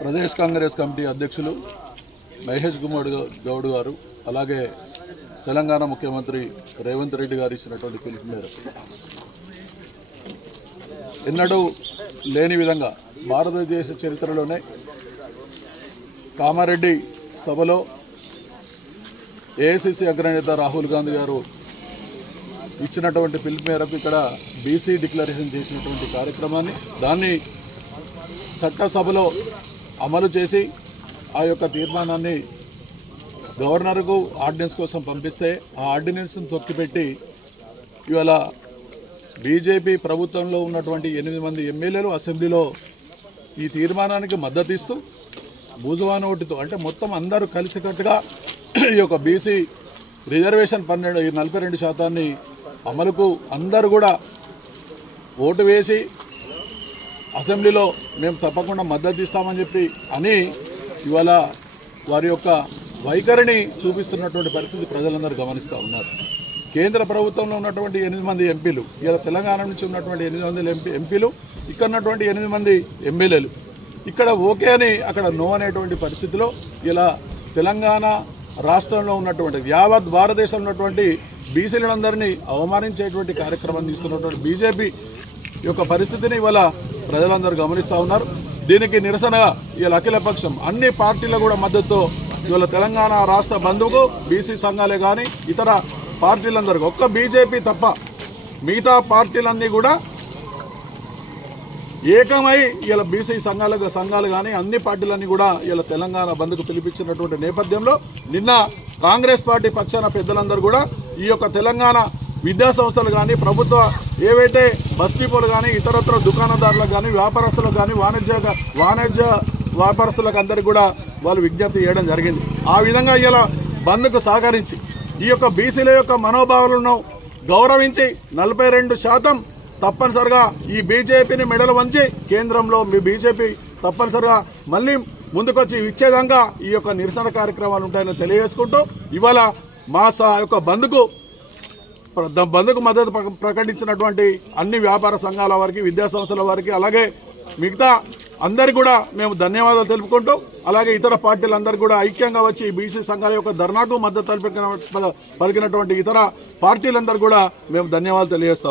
Pradesh Congress committee అధ్యక్షులు మహేష్ కుమార్ గౌడ్ గారు అలాగే తెలంగాణ ముఖ్యమంత్రి రేవంత్ రెడ్డి గారు ఇచ్చినటువంటి పిలుపు మేరకు ఎన్నడూ లేని విధంగా భారతదేశ చరిత్రలోనే కామారెడ్డి సభలో ఏఐసిసి అగ్రనేత రాహుల్ గాంధీ గారు ఇచ్చినటువంటి పిలుపు మేరకు ఇక్కడ బీసీ డిక్లరేషన్ చేసినటువంటి కార్యక్రమాన్ని దాన్ని చట్టసభలో అమలు చేసి ఆ యొక్క తీర్మానాన్ని గవర్నర్కు ఆర్డినెన్స్ కోసం పంపిస్తే ఆ ఆర్డినెన్స్ను తొక్కిపెట్టి ఇవాళ బీజేపీ ప్రభుత్వంలో ఉన్నటువంటి 8 మంది ఎమ్మెల్యేలు అసెంబ్లీలో ఈ తీర్మానానికి మద్దతు ఇస్తూ బూజువాన ఓటుతో అంటే మొత్తం అందరూ కలిసికట్టుగా ఈ యొక్క బీసీ రిజర్వేషన్ 42% అమలుకు అందరూ కూడా ఓటు వేసి అసెంబ్లీలో మేము తప్పకుండా మద్దతు ఇస్తామని చెప్పి అని ఇవాళ వారి యొక్క వైఖరిని చూపిస్తున్నటువంటి పరిస్థితి ప్రజలందరూ గమనిస్తూ ఉన్నారు. కేంద్ర ప్రభుత్వంలో ఉన్నటువంటి 8 మంది ఎంపీలు ఇలా తెలంగాణ నుంచి ఉన్నటువంటి 8 మంది ఎంపీలు ఇక్కడ ఉన్నటువంటి 8 మంది ఎమ్మెల్యేలు ఇక్కడ ఓకే అని అక్కడ నో అనేటువంటి పరిస్థితిలో ఇలా తెలంగాణ రాష్ట్రంలో ఉన్నటువంటి యావత్ భారతదేశంలో ఉన్నటువంటి బీసీలందరినీ అవమానించేటువంటి కార్యక్రమాన్ని తీసుకున్నటువంటి బీజేపీ యొక్క పరిస్థితిని ఇవాళ ప్రజలందరూ గమనిస్తూ ఉన్నారు. దీనికి నిరసనగా ఇవాళ అఖిలపక్షం అన్ని పార్టీలు కూడా మద్దతుతో ఇవాళ తెలంగాణ రాష్ట్ర బంధువుకు బీసీ సంఘాలే కానీ ఇతర పార్టీలందరికీ ఒక్క బీజేపీ తప్ప మిగతా పార్టీలన్నీ కూడా ఏకమై ఇలా బీసీ సంఘాలు కానీ అన్ని పార్టీలన్నీ కూడా ఇలా తెలంగాణ బంద్కు పిలిపించినటువంటి నేపథ్యంలో నిన్న కాంగ్రెస్ పార్టీ పక్షాన పెద్దలందరూ కూడా ఈ యొక్క తెలంగాణ విద్యా సంస్థలు కానీ ప్రభుత్వ ఏవైతే బస్ డిపోలు కానీ ఇతరత్ర దుకాణదారులకు కానీ వ్యాపారస్తులకు కానీ వాణిజ్య వ్యాపారస్తులకు అందరికీ కూడా వాళ్ళు విజ్ఞప్తి చేయడం జరిగింది. ఆ విధంగా ఇలా బంద్కు సహకరించి ఈ యొక్క బీసీల యొక్క మనోభావాలను గౌరవించి 42% తప్పనిసరిగా ఈ బీజేపీని మెడలు వంచి కేంద్రంలో మీ బీజేపీ తప్పనిసరిగా మళ్ళీ ముందుకొచ్చి ఇచ్చేదంగా ఈ యొక్క నిరసన కార్యక్రమాలు ఉంటాయని తెలియజేసుకుంటూ ఇవాళ మా యొక్క బంద్కు మద్దతు ప్రకటించినటువంటి అన్ని వ్యాపార సంఘాల వారికి విద్యా సంస్థల వారికి అలాగే మిగతా అందరికీ కూడా మేము ధన్యవాదాలు తెలుపుకుంటూ అలాగే ఇతర పార్టీలందరూ కూడా ఐక్యంగా వచ్చి బీసీ సంఘాల యొక్క ధర్నాకు మద్దతు పలికినటువంటి ఇతర పార్టీలందరూ కూడా మేము ధన్యవాదాలు తెలియజేస్తాం.